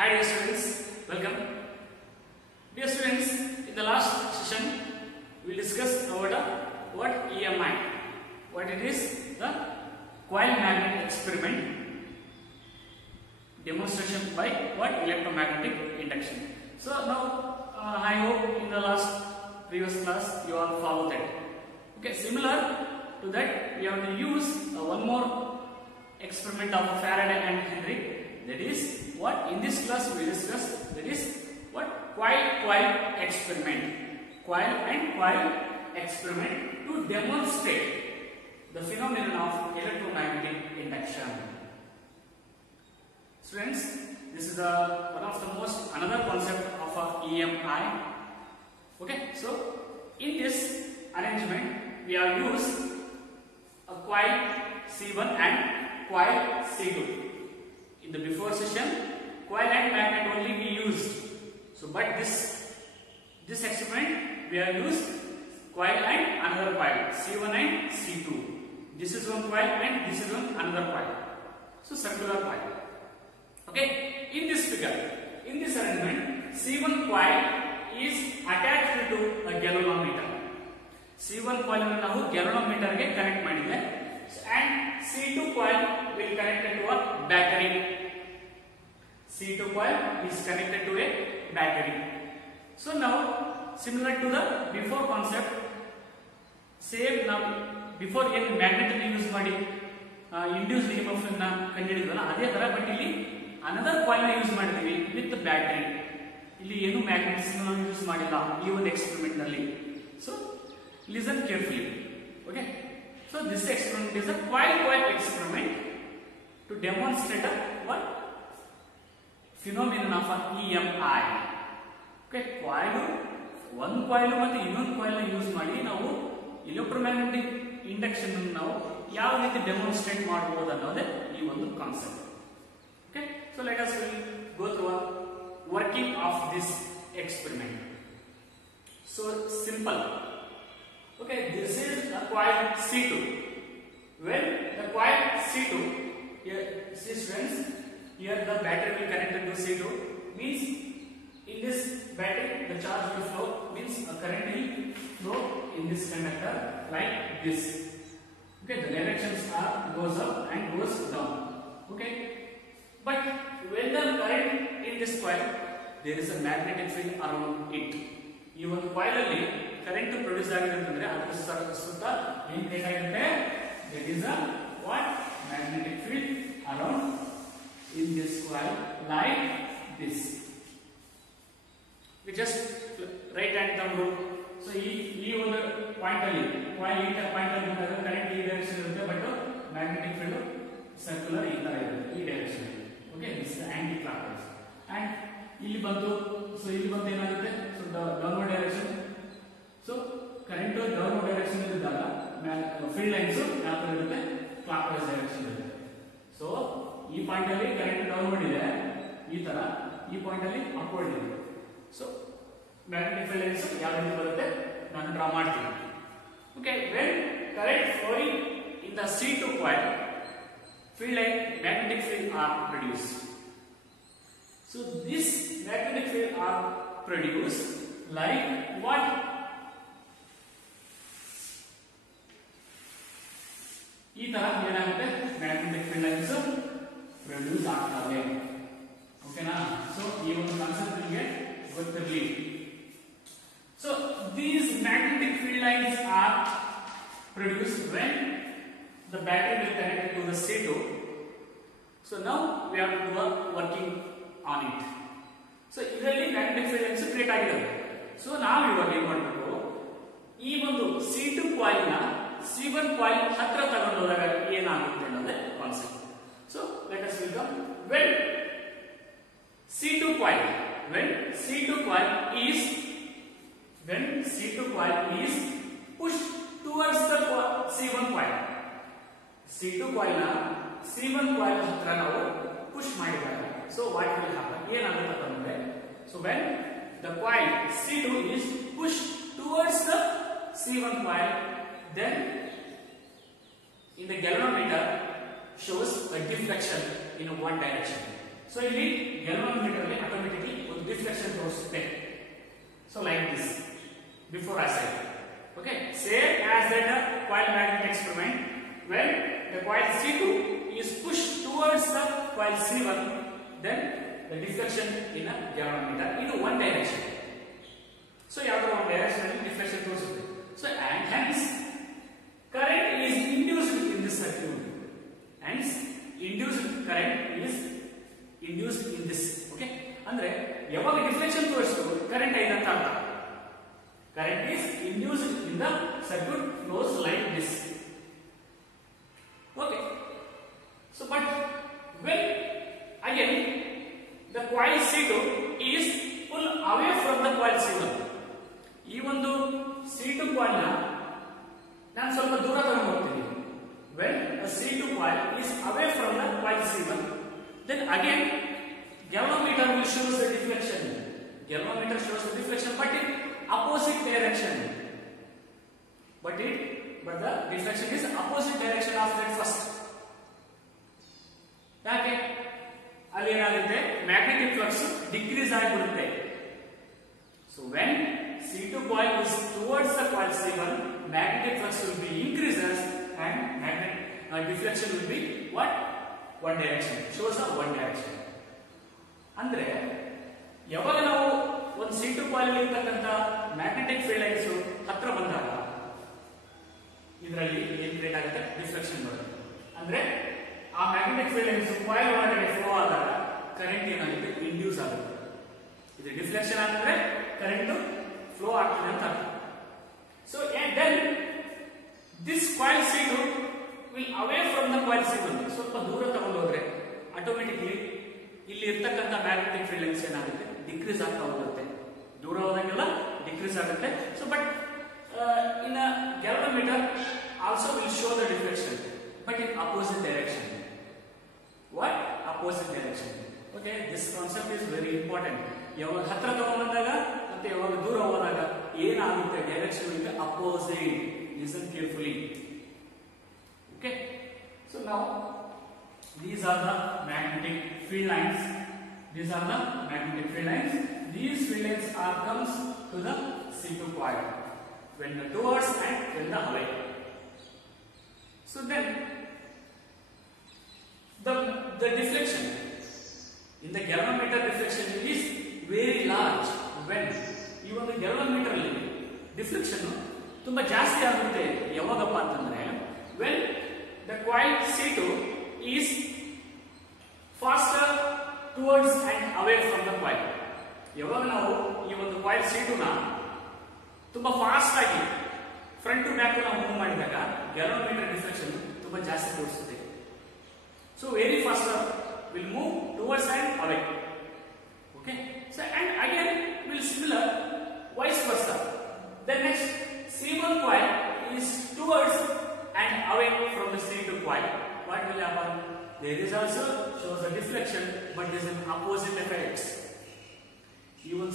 Hi dear students, welcome. Dear students, in the last session we discussed about what EMI, what it is, the coil magnet experiment demonstration by what electromagnetic induction. So now I hope in the last previous class you all follow that. Okay, similar to that we have to use one more experiment of Faraday and Henry. That is what in this class we discuss. That is what coil experiment, coil and coil experiment to demonstrate the phenomenon of electromagnetic induction. Students, this is one of the most another concept of EMI. Okay, so in this arrangement we have used a coil C1 and coil C2. In the before session, coil and magnet only we used. So, but this experiment we have used coil and another coil C1 and C2. This is one coil and this is one another coil. So, circular coil. Okay. In this figure, in this arrangement, C1 coil is attached to a galvanometer. C1 coil ನಾವು galvanometer ಗೆ ಕನೆಕ್ಟ್ ಮಾಡಿದೆ. And C2 coil will connect to a battery. C2 coil is connected to a battery. So now, similar to the before concept, same now before ಏನು magnet ಅನ್ನು ಯೂಸ್ ಮಾಡಿ induced EMF ಅನ್ನು ಕಂಡುಹಿಡಿದ್ವಲ್ಲ ಅದೇ ತರ ಬಟ್ ಇಲ್ಲಿ another coil ನ ಯೂಸ್ ಮಾಡಿದೀವಿ with battery. ಇಲ್ಲಿ ಏನು ಮ್ಯಾಗ್ನೆಟಿಸಮ್ ಅನ್ನು ಯೂಸ್ ಮಾಡಿಲ್ಲ ಈ ಒಂದು ಎಕ್ಸ್ಪೆರಿಮೆಂಟ್ ನಲ್ಲಿ. So listen carefully. Okay. So this experiment is a coil experiment to demonstrate what phenomenon of EMI. Okay, coil one coil ಮತ್ತು ಇನ್ನೊಂದು coil ನ ಯೂಸ್ ಮಾಡಿ ನಾವು ಎಲೆಕ್ಟ್ರೋಮ್ಯಾಗ್ನೆಟಿಕ್ ಇಂಡಕ್ಷನ್ ಅನ್ನು ನಾವು ಯಾವ ರೀತಿ ಡೆಮಾನ್ಸ್ಟ್ರೇಟ್ ಮಾಡಬಹುದು ಅನ್ನೋದೇ ಈ ಒಂದು concept. Okay, so let us go through a working of this experiment. So simple. Okay, this is a coil C2. When the coil C2, here, see friends, here the battery will connected to C2, means in this battery the charge will flow, means a current will flow in this conductor like this. Okay, the directions are goes up and goes down. Okay, but when the current in this coil, there is a magnetic field around it. ಈ ಒಂದು coil ಅಲ್ಲಿ current produce ಆಗಿದೆ ಅಂತಂದ್ರೆ ಅದರ ಸುತ್ತ ಏನು ಕ್ರಿಯೇಟ್ ಆಗುತ್ತೆ, there is a what magnetic field around in this coil like this. We just right hand thumb rule. So ಈ ಒಂದು ಪಾಯಿಂಟ್ ಅಲ್ಲಿ coil ಈ ಪಾಯಿಂಟ್ ಅಲ್ಲಿ ಬಂದಾಗ ಕರೆಂಟ್ ಈ ಡೈರೆಕ್ಷನ್ ಇರುತ್ತೆ, ಬಟ್ ಮ್ಯಾಗ್ನೆಟಿಕ್ ಫೀಲ್ಡ್ ಸರ್ಕ್ಯುಲರ್ ಈ ತರ ಇರುತ್ತೆ ಈ direction. Okay, this is anticlockwise. And ಇಲ್ಲಿ ಬಂತು, ಸೊ ಇಲ್ಲಿ ಬಂತು ಏನಾಗುತ್ತೆ, so downward direction. So current downward direction ಇದ್ದಾಗ ಫೀಲ್ಡ್ ಲೈನ್ಸ್ ಯಾವ ತರ ಇರುತ್ತೆ, ಕ್ಲಾಕ್ ವೈಸ್ ಡೈರೆಕ್ಷನ್ ಇರುತ್ತೆ. ಸೊ ಈ ಪಾಯಿಂಟ್ ಅಲ್ಲಿ ಕರೆಂಟ್ ಡೌನ್ವರ್ಡ್ ಇದೆ ಈ ತರ, ಈ ಪಾಯಿಂಟ್ ಅಲ್ಲಿ ಅಪ್ವರ್ಡ್ ಇದೆ. ಸೊ ಮ್ಯಾಗ್ನೆಟಿಕ್ ಫೀಲ್ಡ್ ಲೈನ್ಸ್ ಯಾವ ರೀತಿ ಬರುತ್ತೆ ನಾನು ಡ್ರಾ ಮಾಡ್ತೀನಿ. Okay, when current flowing in the C2 coil, field line magnetic field are produced. So this magnetic field are produced like what? ಈ ತರ ಏನಾಗುತ್ತೆ, ಮ್ಯಾಗ್ನೆಟಿಕ್ ಫೀಲ್ಡ್ ಲೈನ್ಸ್ ಪ್ರೊಡ್ಯೂಸ್ ಆಗ್ತವೆ. ಓಕೆನಾ? ಸೊ ಈ ಒಂದು ಕಾನ್ಸೆಪ್ಟ್ ನಿಮಗೆ ಗೊತ್ತಿರಲಿ. So these magnetic field lines are produced when the battery will connect to the C2. So now we have to do a working on it. So ಇದರಲ್ಲಿ ಮ್ಯಾಗ್ನೆಟಿಕ್ ಫೀಲ್ಡ್ ಲೈನ್ಸ್ ಕ್ರಿಯೇಟ್ ಆಗಿದ್ದಾವೆ. ಸೊ ನಾವು ಇವಾಗ ಏನು ಮಾಡಬೇಕು, ಈ ಒಂದು C2 coil ನ C1 coil ಹತ್ರ ತಗೊಂಡು ಹೋದಾಗ ಏನಾಗುತ್ತೆ ಅನ್ನೋದೇ concept. So let us welcome. when C2 coil is pushed towards the C1 coil, C2 coil ನ C1 coil ಹತ್ರ ನಾವು ಪುಷ್ ಮಾಡಿದಾಗ, so what will happen, ಏನಾಗುತ್ತೆ ಅಂದ್ರೆ, so when the coil C2 is pushed towards the C1 coil, then in the galvanometer shows a deflection in one direction. So ಇಲ್ಲಿ ಗ್ಯಾಲ್ವಾನೋಮೀಟರ್ ಅಲ್ಲಿ ಆಟೋಮೆಟಿಕಲಿ ಒಂದು ಡಿಫ್ಲೆಕ್ಷನ್ ತೋರಿಸುತ್ತೆ. So like this before I said. Okay, same as that coil magnet experiment, when the coil C2 is pushed towards the coil C1, then the deflection in a galvanometer in one direction. So yavadro one direction alli deflection toorisute. So and hence current is induced in this circuit. Hence induced current is induced in this. Okay, andre yavaga deflection tooristu current aide anta artha. Current is induced in the circuit flows like this. Okay. So, but when again the coil C2 is pulled away from the coil C1, ಈ ಒಂದು C2 coil ನ ನಾನು ಸ್ವಲ್ಪ ದೂರ ತಗೊಂಡು ಹೋಗ್ತೀನಿ. When a C2 coil is away from the coil C1, then again galvanometer will show the deflection. Galvanometer shows the deflection, but in opposite direction. But the deflection is opposite direction of that first. ಯಾಕೆ ಅಲ್ಲಿ ಏನಾಗುತ್ತೆ magnetic flux decrease ಆಗಿಬಿಡುತ್ತೆ. So when C2 coil is towards the coil C1, magnetic flux will be increases and deflection will be what? One direction. Shows a one direction. ಅಂದ್ರೆ ಯಾವಾಗ ನಾವು ಒಂದು C2 coil ಅಲ್ಲಿ ಇರತಕ್ಕಂತ ಮ್ಯಾಗ್ನೆಟಿಕ್ ಫೀಲ್ಡ್ ಲೈನ್ಸ್ ಹತ್ರ ಬಂದಾಗ ಇದರಲ್ಲಿ ಏನ್ ಕ್ರಿಯೇಟ್ ಆಗುತ್ತೆ ಡಿಫ್ಲೆಕ್ಷನ್ ಬರುತ್ತೆ. ಅಂದ್ರೆ ಆ ಮ್ಯಾಗ್ನೆಟಿಕ್ ಫೀಲ್ಡ್ ಲೈನ್ಸ್ ಕಾಯಿಲ್ ಒಳಗಡೆ ಫ್ಲೋ ಆದಾಗ ಕರೆಂಟ್ ಏನಾಗುತ್ತೆ ಇಂಡ್ಯೂಸ್ ಆಗುತ್ತೆ. ಇದು ಡಿಫ್ಲೆಕ್ಷನ್ ಅಂದ್ರೆ ಕರೆಂಟ್ ಫ್ಲೋ ಆಗ್ತದೆ ಅಂತ ಅರ್ಥ. So then this coil C2 will away from the coil C1. ಸ್ವಲ್ಪ ದೂರ ತಗೊಂಡು ಹೋದ್ರೆ ಆಟೋಮೆಟಿಕ್ಲಿ ಇಲ್ಲಿ ಇರ್ತಕ್ಕಂಥ ಮ್ಯಾಗ್ನೆಟಿಕ್ ಫೀಲ್ಡ್ ಲೈನ್ಸ್ ಏನಾಗುತ್ತೆ ಡಿಕ್ರೀಸ್ ಆಗ್ತಾ ಹೋಗುತ್ತೆ. ದೂರ ಹೋದಂಗೆಲ್ಲ ಡಿಕ್ರೀಸ್ ಆಗುತ್ತೆ. So but in a galvanometer also will show the deflection, but in opposite direction. What? Opposite direction. Okay, this concept is very important. ಯಾವಾಗ ಹತ್ರ ತಗೊಂಡು ಬಂದಾಗ ಮತ್ತೆ ಯಾವಾಗ ದೂರ ಹೋದಾಗ ಏನಾಗುತ್ತೆ direction will be opposite. Listen carefully. Okay, so now these are the magnetic field lines. These are the magnetic field lines. These field lines are comes to the C2 coil when the towards and when the away. So then the deflection in the galvanometer deflection is very large. When ಈ ಒಂದು galvanometer ಅಲ್ಲಿ deflection ತುಂಬಾ ಜಾಸ್ತಿ ಆಗುತ್ತೆ ಯಾವಾಗಪ್ಪ ಅಂತಂದ್ರೆ when the coil C2 is faster towards and away from the coil. ಯಾವಾಗ ನಾವು ಈ ಒಂದು coil C2 ನ ತುಂಬಾ ಫಾಸ್ಟ್ ಆಗಿ ಫ್ರಂಟ್ ಟು ಬ್ಯಾಕ್ ನಾವು ಮೂವ್ ಮಾಡಿದಾಗ ಗ್ಯಾಲ್ವನೋಮೀಟರ್ ಡಿಫ್ಲೆಕ್ಷನ್ ತುಂಬಾ ಜಾಸ್ತಿ ತೋರಿಸುತ್ತೆ. So very fast will move towards and away. Okay, so and again will similar vice versa. Then next C1 coil is towards and away from the C2 coil. What will happen? There is also shows a deflection, but there is an opposite effect. Even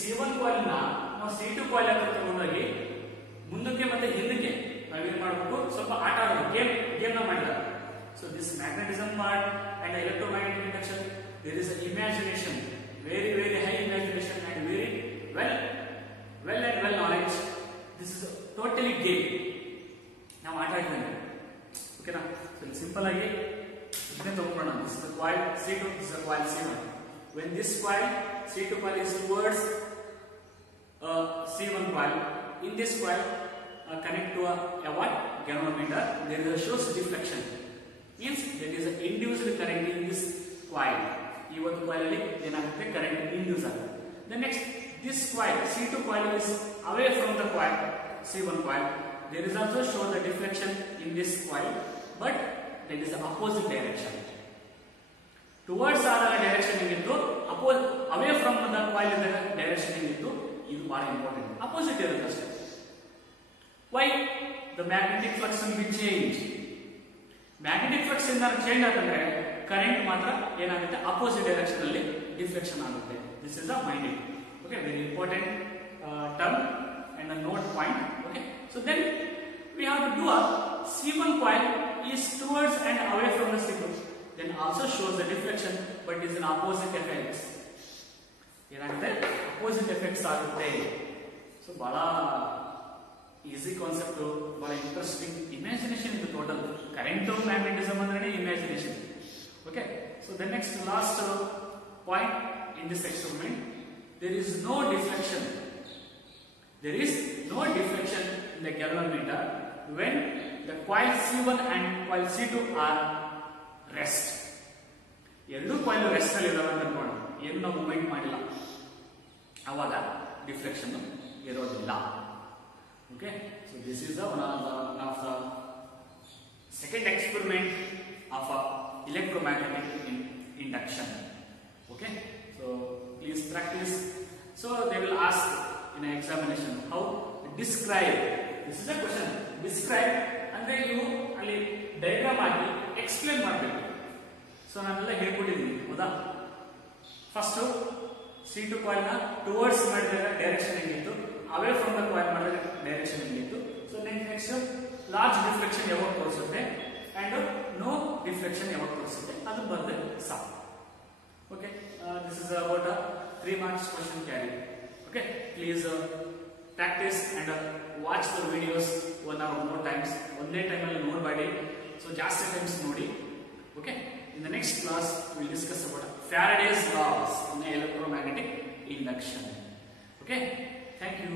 C1 coil na ನಾವು C2 coil ಹತ್ರ ತಗೊಂಡೋಗಿ ಮುಂದಕ್ಕೆ ಮತ್ತೆ ಹಿಂದಕ್ಕೆ ನಾವೇನ್ ಮಾಡಬೇಕು ಸ್ವಲ್ಪ ಆಟ ಆಡೋದು ಗೇಮ್ ನ ಮಾಡಿದಾಗ. So this magnetism part and electromagnetic induction there is imagination, very very high imagination and very well knowledge. This is totally game, ನಾವು ಆಟ ಆಡ್ತೀವಿ. ಓಕೆನಾ? ಸಿಂಪಲ್ ಆಗಿ ಇದನ್ನೇ ತಗೊಂಡ್ಬಿಡೋಣ. This is the coil C2, this is the coil C1. When this coil C2 coil is towards C1 coil, in this coil connect to a what? Galvanometer. There is a shows deflection. Means there is a induced current in this coil. ಈ ಒಂದು coil ಅಲ್ಲಿ ಏನಾಗುತ್ತೆ current induce ಆಗುತ್ತೆ. Then next this coil C2 coil is away from the coil C1 coil. There is also show the deflection in this coil, but there is the opposite direction. Towards ಆದಾಗ direction ಏನಿತ್ತು, away from the coil direction ಏನಿತ್ತು, ಇದು ಬಹಳ important. Opposite ಇರುತ್ತೆ ಅಷ್ಟೇ. Why? The magnetic flux will be change. Magnetic flux ಏನಾದ್ರು change ಆದ್ರೆ current ಮಾತ್ರ ಏನಾಗುತ್ತೆ ಅಪೋಸಿಟ್ ಡೈರೆಕ್ಷನ್ ಅಲ್ಲಿ ಡಿಫ್ಲೆಕ್ಷನ್ ಆಗುತ್ತೆ. This is a minding. Okay, very important term and a note point. Okay, so then we have to do a C1 coil is towards and away from the C2. then also shows the deflection but is in opposite effects. ಏನಾಗುತ್ತೆ opposite effects ಆಗುತ್ತೆ. ಸೊ ಬಹಳ easy concept, ಬಹಳ interesting. Imagination ಇದು total. Current magnetism ಅಂದ್ರೆ imagination. Okay, so the next last point in this experiment, there is no deflection. There is no deflection in the galvanometer when the coil C1 and coil C2 are rest. ಎರಡು coil rest ಅಲ್ಲಿ ಇದಾವೆ ಅಂತ ಅನ್ಕೊಂಡು ಏನು ನಾವು ಮೂವ್ಮೆಂಟ್ ಮಾಡಿಲ್ಲ, ಅವಾಗ ಡಿಫ್ಲೆಕ್ಷನ್ ಇರೋದಿಲ್ಲ. Okay, so this is one of the second experiment of electromagnetic induction. Okay, so please practice. So they will ask in an examination how describe. This is a question. Describe ಅಂದ್ರೆ ನೀವು ಅಲ್ಲಿ ಡಯಾಗ್ರಾಮ್ ಆಗಿ ಎಕ್ಸ್ಪ್ಲೇನ್ ಮಾಡಬೇಕು. ಸೊ ನಾನೆಲ್ಲ ಹೇಳ್ಕೊಟ್ಟಿದ್ದೀನಿ ಹೌದಾ. ಫಸ್ಟ್ C2 ಕಾಯಿಲ್ ನ ಟುವರ್ಡ್ಸ್ ಮಾಡಿದಾಗ ಡೈರೆಕ್ಷನ್ ಹೆಂಗಿತ್ತು, ಅವೇ ಫ್ರಮ್ ದ ಕಾಯಿಲ್ ಮಾಡಿದಾಗ ಡೈರೆಕ್ಷನ್ ಹೆಂಗಿತ್ತು. ಸೊ ನೆಕ್ಸ್ಟ್ ಲಾರ್ಜ್ ಡಿಫ್ಲೆಕ್ಷನ್ ಯಾವಾಗ ತೋರಿಸುತ್ತೆ ಅಂಡ್ ನೋ ಡಿಫ್ಲೆಕ್ಷನ್ ಯಾವಾಗ ತೋರಿಸುತ್ತೆ ಅದು ಬರದೆ ಸಾಕು. Okay, this is about a 3 marks question carry. Okay, please practice and watch the videos 1 or more times. One day time alli nodbadi, so just times nodi. Okay, in the next class we will discuss about Faraday's laws in electromagnetic induction. Okay, thank you.